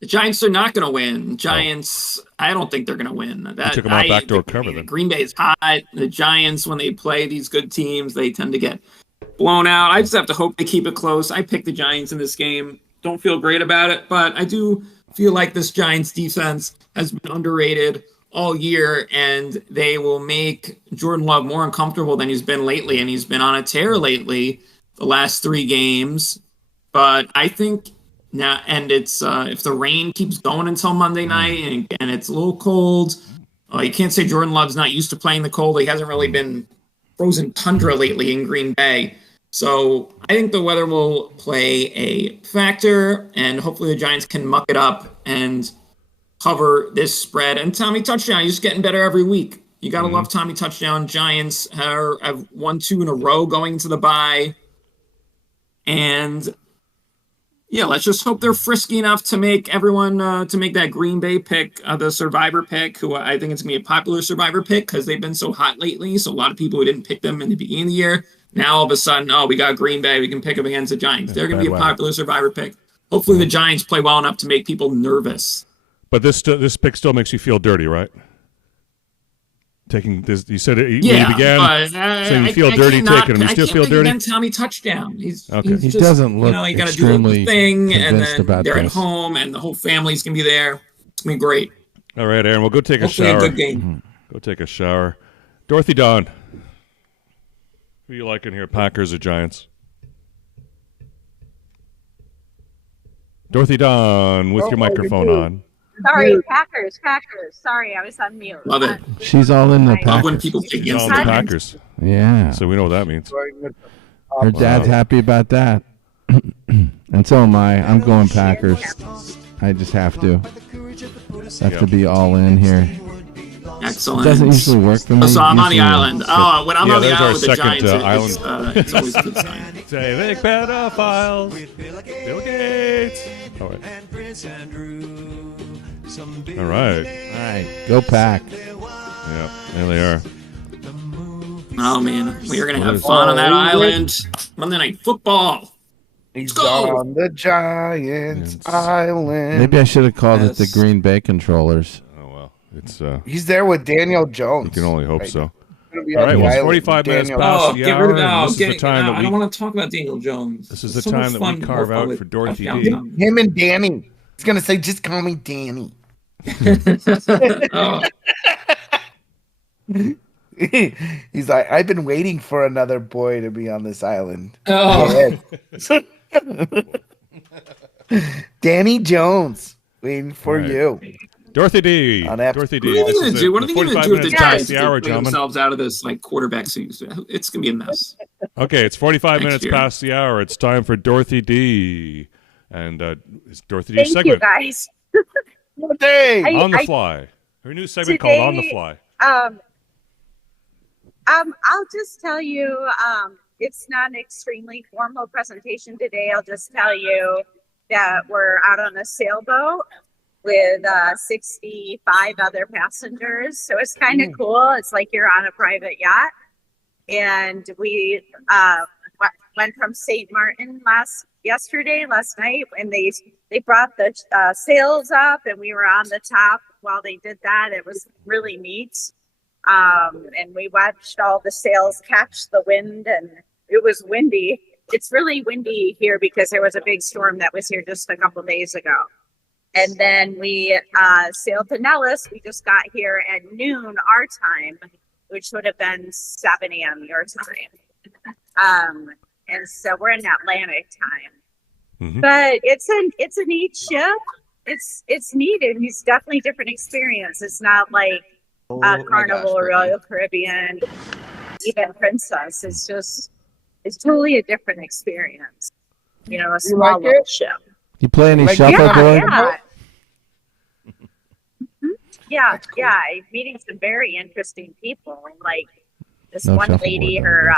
The Giants are not going to win. Giants, I don't think they're going to win. That, took them out backdoor cover then. Green Bay is hot. The Giants, when they play these good teams, they tend to get blown out. I just have to hope they keep it close. I picked the Giants in this game. Don't feel great about it, but I do feel like this Giants defense has been underrated all year, and they will make Jordan Love more uncomfortable than he's been lately, and he's been on a tear lately the last 3 games. But I think now, and it's if the rain keeps going until Monday night and it's a little cold, you can't say Jordan Love's not used to playing the cold. He hasn't really been frozen tundra lately in Green Bay. So I think the weather will play a factor, and hopefully the Giants can muck it up and cover this spread. And Tommy Touchdown, he's just getting better every week. You got to love Tommy Touchdown. Giants have won 2 in a row going into the bye. And yeah, let's just hope they're frisky enough to make everyone to make that Green Bay pick, the Survivor pick, who I think it's going to be a popular Survivor pick because they've been so hot lately. So a lot of people who didn't pick them in the beginning of the year, now all of a sudden, we got Green Bay. We can pick them against the Giants. They're going to be a popular Survivor pick. Hopefully the Giants play well enough to make people nervous. But this pick still makes you feel dirty, right? Taking this, you said it when you began, so you feel dirty taking him. You still feel dirty? Tommy Touchdown. He's he just, doesn't look you got to do the thing, and then about they're this. at home, and the whole family's going to be there. It's going to be great. All right, Aaron, we'll go take Hopefully a shower. a good game. Go take a shower. Dorothy Dawn, who you liking here, Packers or Giants? Dorothy Dawn, with your microphone on. Sorry, Packers. Sorry, I was on mute. Love it. She's all in the Love when Packers. people pick She's all against in the the Packers. Yeah. So we know what that means. Her dad's happy about that. And so am I. I'm going Packers. I just have to. Have to be all in here. Excellent. It doesn't usually work for me. So I'm on the Usually island. When I'm on the there's our island with the second, Giants, island. it's always a good sign. Say they pedophiles. Bill Gates. All right. All right. All right. Go Pack. Yeah, there they are. Oh, man. We are going to have fun on that island. Monday Night Football. He's go. on the Giants Island. Maybe I should have called it the Yes. Green Bay Controllers. Oh well, it's He's there with Daniel Jones. you can only hope Like, so. gonna be All on right, the well, it's island 45 with minutes Daniel past Jones. the Get hour, rid of and that. this is the time that I we. don't want to talk about Daniel Jones. This is It's the so much time that fun we to carve work out with for Dorothy Touchdown D. Tom. Him and Danny. He's gonna say, "Just call me Danny." Oh, He's like, "I've been waiting for another boy to be on this island." oh. Danny Jones, waiting for Right. you. Dorothy D. On F- Dorothy What D. are they This going is to it. do? What are they going to 45 do with the minutes past Giants the to hour, play gentlemen. themselves out of this quarterback season? It's going to be a mess. Okay, it's 45 Next minutes year. past the hour. It's time for Dorothy D. And it's Dorothy D's Thank you, segment guys. Hey, I- on the fly. Her new segment Today- called On the Fly. I'll just tell you, it's not an extremely formal presentation today. I'll just tell you that we're out on a sailboat with 65 other passengers. So it's kind of cool. It's like you're on a private yacht. And we went from St. Martin last night, and they brought the sails up, and we were on the top while they did that. It was really neat. And we watched all the sails catch the wind, and it was windy. It's really windy here because there was a big storm that was here just a couple days ago. And then we sailed to Nellis. We just got here at noon our time, which would have been 7 a.m. your time. And so we're in Atlantic time. Mhm. But it's a neat ship. It's neat, and it's definitely a different experience. It's not like Carnival or Royal Caribbean, even Princess. It's totally a different experience. You know, a small like little it? ship. You play any Like, shuffleboard? Yeah. Yeah, yeah. I'm meeting some very interesting people. Like this No one shuffleboard, lady, no, her yes.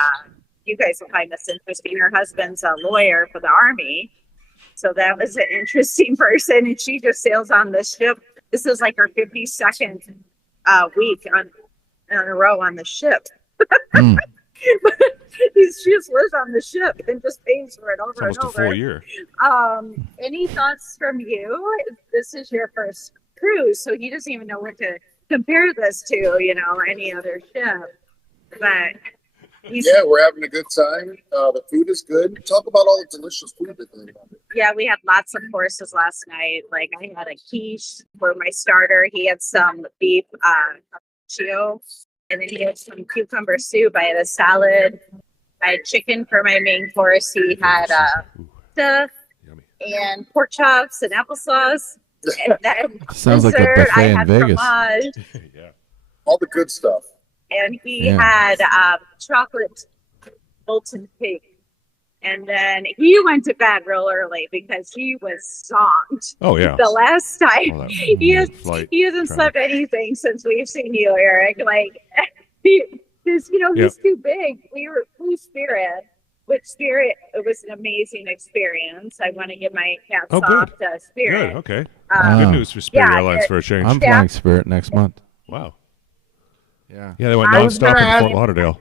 you guys will find this interesting. Her husband's a lawyer for the Army. So that was an interesting person. And she just sails on the ship. This is like her 52nd week in a row on the ship. She just lives on the ship and just pays for it over and Almost a over. full year. Any thoughts from you? This is your first cruise, so he doesn't even know what to compare this to, or any other ship. But we're having a good time. The food is good. Talk about all the delicious food that they have. Yeah, we had lots of courses last night. Like I had a quiche for my starter. He had some beef chio, and then he had some cucumber soup. I had a salad. I had chicken for my main course. He had pasta and pork chops and applesauce. And then Sounds like a dessert, buffet I in had Vegas. fromage. Yeah. All the good stuff. And he had chocolate molten cake. And then he went to bed real early because he was zonked. Oh, yeah. The last time All that he hasn't traffic. slept anything since we've seen you, Eric. Like, he's too big. We flew Spirit. With Spirit, it was an amazing experience. I want to give my hats off to Spirit. Good, okay. Good news for Spirit Airlines for a change. I'm flying Spirit next month. Wow. Yeah. Yeah, they went I was nonstop gonna in ask- Fort Lauderdale.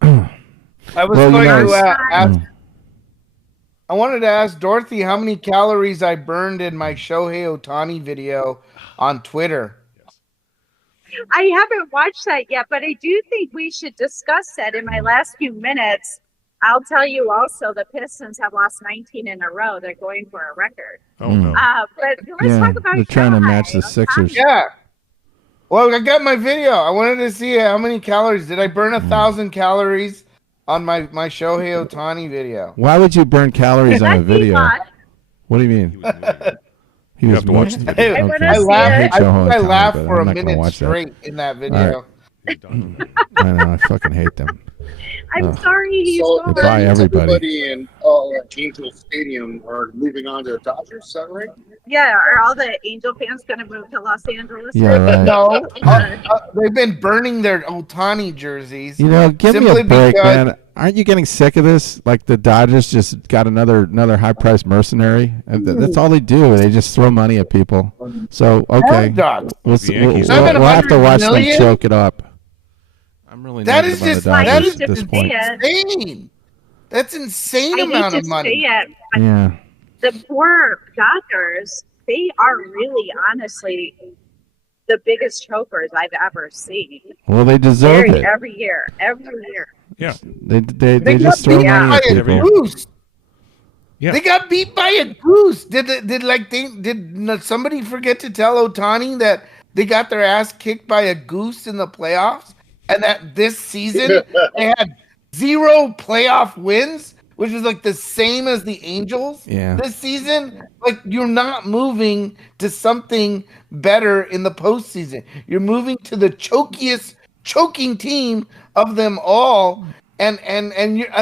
I was Well, you going know, to ask. I wanted to ask Dorothy how many calories I burned in my Shohei Ohtani video on Twitter. I haven't watched that yet, but I do think we should discuss that in my last few minutes. I'll tell you also the Pistons have lost 19 in a row. They're going for a record. Oh, no. But let's talk about they're trying to Shohei match the Sixers. Yeah. Well, I got my video. I wanted to see how many calories. Did I burn 1,000 calories on my Shohei Ohtani video? Why would you burn calories on a That's video? not- What do you mean? You have to watch the video. I wanna Okay. I see laughed. it. hate I Joe think I Ohtani, laughed but for I'm a not gonna minute watch that. straight in that video. I know. I fucking hate them. I'm sorry. He's So gone. They buy that means everybody. everybody in Angel Stadium are moving on to the Dodgers, is that right? Yeah, are all the Angel fans going to move to Los Angeles? Yeah, right. No, they've been burning their Ohtani jerseys. You know, give me Simply a break, because- man. Aren't you getting sick of this? Like the Dodgers just got another high-priced mercenary. And that's all they do. They just throw money at people. So okay, Dog. we'll The Yankees we'll have to watch them 700 million? choke it up. I'm really That negative is on the just Dodgers that is at this just point. insane. That's insane I hate amount to of money. say it, but Yeah, the poor Dodgers, they are really, honestly, the biggest chokers I've ever seen. well, they deserve it. Every year. Yeah. They They just got throw beat money by at a people. goose. Yeah. They got beat by a goose. Did somebody forget to tell Ohtani that they got their ass kicked by a goose in the playoffs, and that this season they had 0 playoff wins, which was like the same as the Angels. Yeah. This season, like you're not moving to something better in the postseason. You're moving to the choking team of them all. And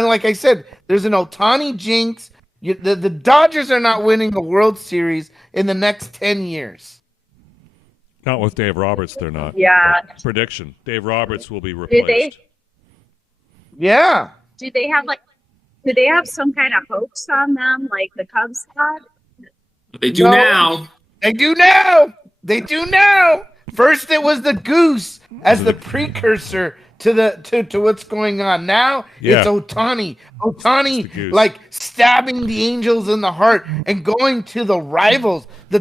like I said, there's an Ohtani jinx. The Dodgers are not winning the World Series in the next 10 years. Not with Dave Roberts, they're not. Yeah. Prediction. Dave Roberts will be Did replaced. Yeah. Do they have some kind of hoax on them like the Cubs had? They do No. now. They do now. They do now. First it was the goose as the precursor to what's going on. Now Yeah. it's Ohtani. It's the goose. Like stabbing the Angels in the heart and going to the rivals, the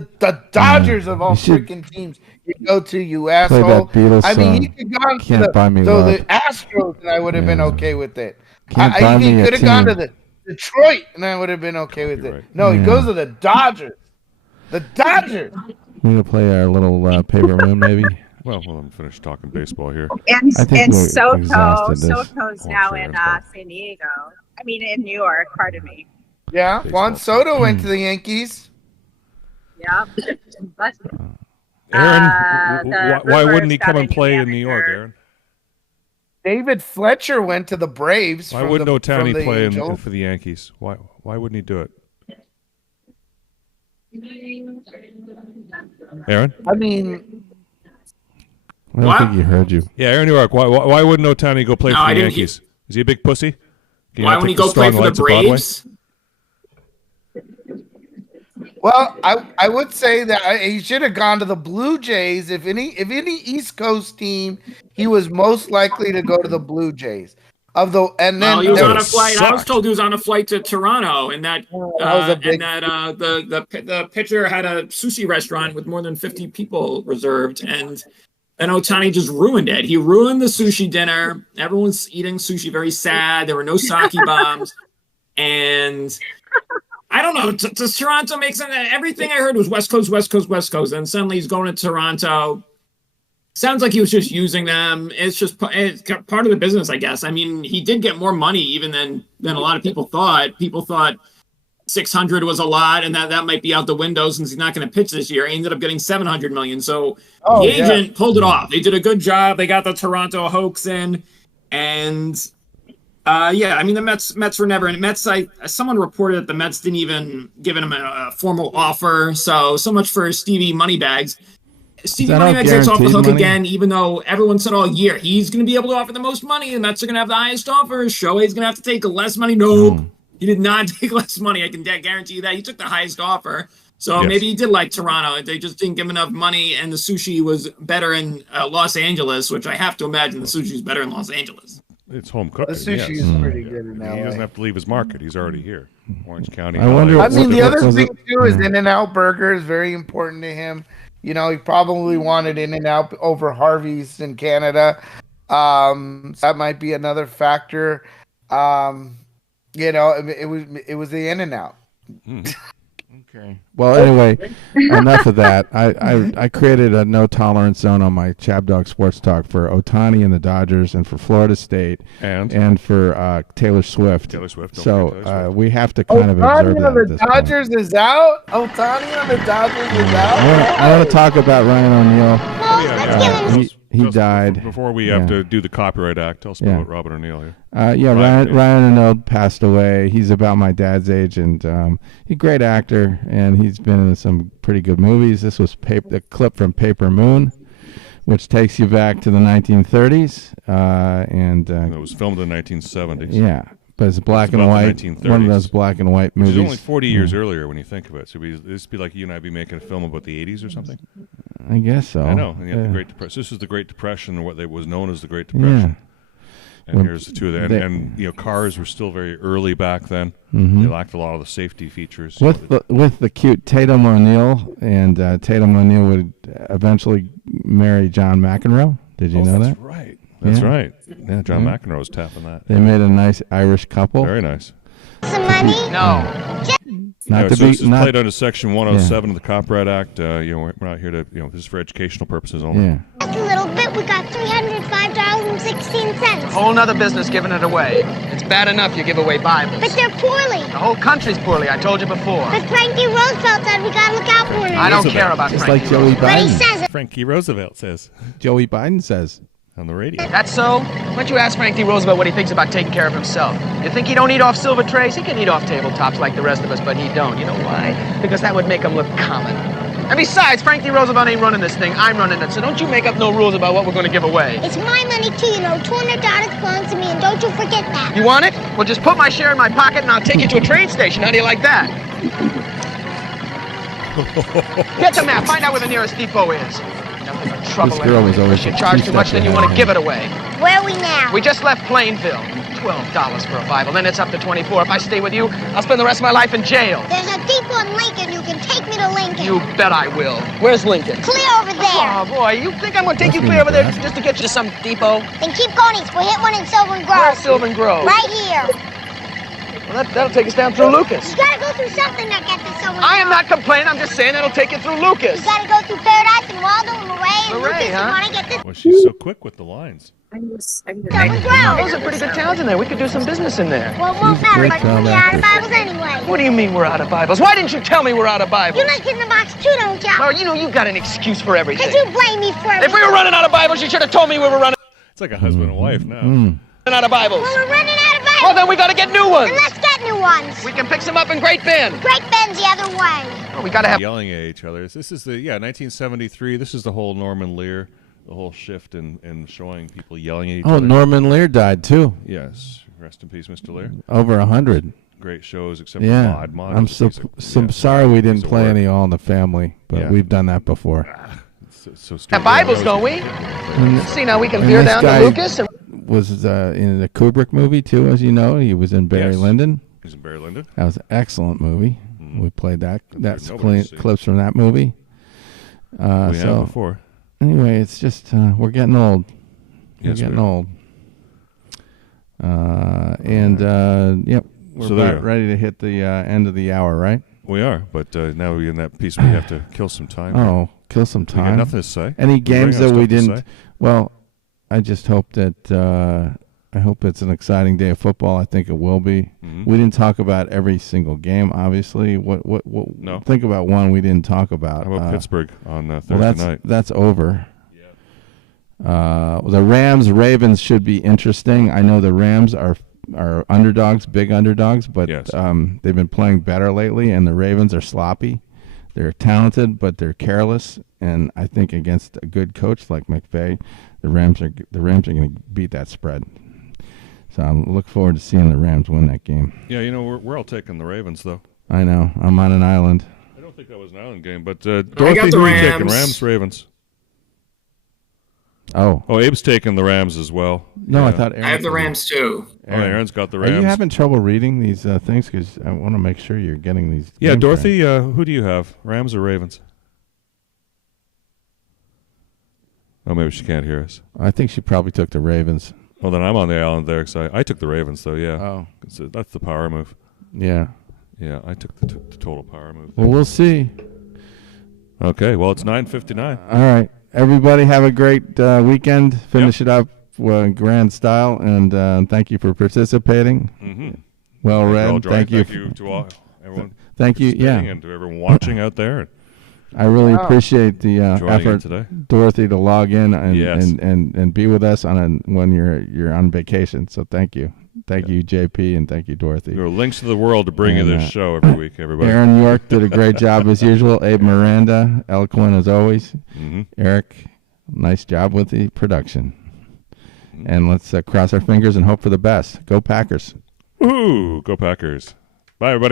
Dodgers of all You should freaking teams. You go to, you asshole. that Beatles I mean, he song, could have gone Can't to Buy Me the Love. Astros and I would have been Yeah. okay with it. Can't I buy even me a could have gone to team. the Detroit and I would have been okay with You're it. right. No, he Yeah. goes to the Dodgers. The Dodgers. We're gonna play our little paper moon, maybe. Well, I'm finished talking baseball here. And I think we're exhausted this. Soto's now in San Diego. I mean, in New York. Pardon me. Yeah, Baseball Juan team. Soto went to the Yankees. Yeah. But, Aaron, the why wouldn't Rivers he got come a and new play in New York, manager. Aaron? David Fletcher went to the Braves. Why from wouldn't the, Ohtani from the play Angels. for the Yankees? Why wouldn't he do it? Aaron? I mean, I don't What? think he heard you. Yeah, Aaron New York. Why wouldn't Ohtani go play No, for I the didn't Yankees? Is he a big pussy? Can you Why not wouldn't he take the go play strong for the lights of Broadway? Braves? Well, I would say that he should have gone to the Blue Jays. If any East Coast team, he was most likely to go to the Blue Jays. Well, he was That on a would've flight. I was sucked. told he was on a flight to Toronto, and that was a big. the pitcher had a sushi restaurant with more than 50 people reserved, and Ohtani just ruined it. He ruined the sushi dinner. Everyone's eating sushi very sad. There were no sake bombs, and I don't know. Does Toronto make sense? Everything I heard was West Coast, West Coast, West Coast, and suddenly he's going to Toronto. Sounds like he was just using them. It's part of the business, I guess. I mean, he did get more money even than a lot of people thought. People thought 600 was a lot, and that might be out the window since he's not going to pitch this year. He ended up getting 700 million. So the agent pulled it off. They did a good job. They got the Toronto hoax in, and I mean the Mets were never in. Someone reported that the Mets didn't even give him a formal offer. So much for Stevie Moneybags. Stevie Moneybags gets off the hook again, even though everyone said all year he's going to be able to offer the most money, and the Mets are going to have the highest offer. Shohei's going to have to take less money. Nope, he did not take less money. I can guarantee you that. He took the highest offer. So maybe he did like Toronto. They just didn't give him enough money, and the sushi was better in Los Angeles, which I have to imagine the sushi is better in Los Angeles. It's home cooking. The sushi is pretty good in LA. He doesn't have to leave his market. He's already here. Orange County. I wonder. I mean, the other thing too is In-N-Out Burger is very important to him. You know, he probably wanted In-N-Out over Harvey's in Canada. So that might be another factor. You know, it was the In-N-Out. Okay. Well, anyway, enough of that. I created a no tolerance zone on my ChabDog Sports Talk for Ohtani and the Dodgers, and for Florida State, and for Taylor Swift. Taylor Swift. So we have to kind of observe that. Ohtani on the Dodgers is out. Ohtani on the Dodgers is out. I want to talk about Ryan O'Neal. He died. Before we have to do the Copyright Act, tell us about Robert O'Neal here. Ryan O'Neal passed away. He's about my dad's age, and he's a great actor, and he's been in some pretty good movies. This was a clip from Paper Moon, which takes you back to the 1930s. It was filmed in the 1970s. Yeah. But it's black and white, one of those black and white movies. It's only 40 years earlier when you think of it. So this be like you and I be making a film about the 80s or something? I guess so. I know. And you have the Great Depression. This is the Great Depression, or what was known as the Great Depression. And here's the two of them. And you know, cars were still very early back then. They lacked a lot of the safety features. With the cute Tatum O'Neal, and Tatum O'Neal would eventually marry John McEnroe. Did you know that? That's right. That's right. Yeah, John McEnroe was tapping that. They made a nice Irish couple. Very nice. Some money? No. This is played under Section 107 of the Copyright Act. We're not here to, this is for educational purposes only. Yeah. That's a little bit. We got $305.16. Whole nother business giving it away. It's bad enough you give away Bibles. But they're poorly. The whole country's poorly, I told you before. But Frankie Roosevelt said we gotta look out for him. I don't care about Just Frankie like Joey But he Biden. says it. Frankie Roosevelt says. Joey Biden says. On the radio. That's so? Why don't you ask Frankie Roosevelt what he thinks about taking care of himself? You think he don't eat off silver trays? He can eat off tabletops like the rest of us, but he don't. You know why? Because that would make him look common. And besides, Frankie Roosevelt ain't running this thing. I'm running it, so don't you make up no rules about what we're going to give away. It's my money too, you know. $200 belongs to me, and don't you forget that. You want it? Well, just put my share in my pocket, and I'll take you to a train station. How do you like that? Get the map. Find out where the nearest depot is. Nothing but trouble. This girl was always you charge too much, then you want to give it away. Where are we now? We just left Plainville. $12 for a Bible, then it's up to $24. If I stay with you, I'll spend the rest of my life in jail. There's a depot in Lincoln. You can take me to Lincoln. You bet I will. Where's Lincoln? Clear over there. Oh, boy, you think I'm going to take you clear over there just to get you to some depot? Then keep going east. We'll hit one in Sylvan Grove. Where's Sylvan Grove? Right here. Well, that'll take us down through Lucas. You gotta go through something that gets us Sylvan Grove. I am not complaining. I'm just saying that'll take you through Lucas. You gotta go through Paradise and Waldo and Luray and Luray, Lucas. huh? You wanna get this Well, she's so quick with the lines. Sylvan Grove. Those are pretty good towns in there. We could do some business in there. Well, it won't She's a matter. great Like, child we're out of actress. Bibles anyway. What do you mean we're out of Bibles? Why didn't you tell me we're out of Bibles? You like in the box too, don't you? Well, you know you got an excuse for everything. Because you blame me for everything. If we were running out of Bibles, you should have told me we were running It's like a husband and wife now. out of Bibles. Well, we're running out of Bibles. Well, then we got to get new ones. And let's get new ones. We can pick some up in Great Bend. Great Bend's the other way. Well, we got to have... Yelling at each other. This is the 1973. This is the whole Norman Lear, the whole shift in showing people yelling at each Oh, other. Norman Lear died too. Yes, Rest in peace, Mr. Lear. Over 100. Great shows, except Yeah. for Mod. I'm sorry we didn't play any All in the Family, but Yeah. we've done that before. So Have Bibles, don't we? See, now we can veer this down to guy Lucas. And was in the Kubrick movie, too, as you know. He was in Barry Yes. Lyndon. He's in Barry Lyndon. That was an excellent movie. We played that. That's nobody's seen. clips from that movie. We have before. Anyway, it's just we're getting old. Yes, we're getting we are. old. Yep, we're So there about you go. ready to hit the end of the hour, right? We are, but now we're in that piece we have to kill some time. Oh, kill some We got time. nothing to say. Any We games ran out that of we stuff to didn't? say. Well, I just hope that I hope it's an exciting day of football. I think it will be. Mhm. We didn't talk about every single game, obviously. What? No. Think about one we didn't talk about. How about Pittsburgh on Thursday Well, night? that's over. The Rams-Ravens should be interesting. I know the Rams are underdogs, big underdogs, but Yes. they've been playing better lately, and the Ravens are sloppy. They're talented, but they're careless. And I think against a good coach like McVay, the Rams are going to beat that spread. So I look forward to seeing the Rams win that game. Yeah, we're all taking the Ravens, though. I know. I'm on an island. I don't think that was an island game, but Dorothy, got the who are you taking? Rams. Rams, Ravens. Oh. Oh, Abe's taking the Rams as well. No, Yeah. I thought Aaron. I have the Rams too. Oh, Aaron's got the Are Rams. you having trouble reading these things? Because I want to make sure you're getting these. Yeah, games Dorothy, who do you have? Rams or Ravens? Oh, maybe she can't hear us. right. I think she probably took the Ravens. Well, then I'm on the island there, because I took the Ravens, though, yeah. Oh. That's the power move. Yeah. Yeah, I took the total power move. Well, we'll see. Okay, well, it's 9:59. All right. Everybody have a great weekend. Finish it up grand style, and thank you for participating. Mm-hmm. Well read. Thank you. Thank you to all, everyone. Thank you. Yeah. And to everyone watching out there. I really appreciate the Joining in effort, today. Dorothy, to log in and Yes. and be with us when you're on vacation. So thank you. Thank you, JP, and thank you, Dorothy. There are links to the world to bring you And, this show every week, everybody. Aaron York did a great job as usual. Abe Miranda, eloquent as always. Mm-hmm. Eric, nice job with the production. And let's cross our fingers and hope for the best. Go Packers. Woohoo! Go Packers. Bye, everybody.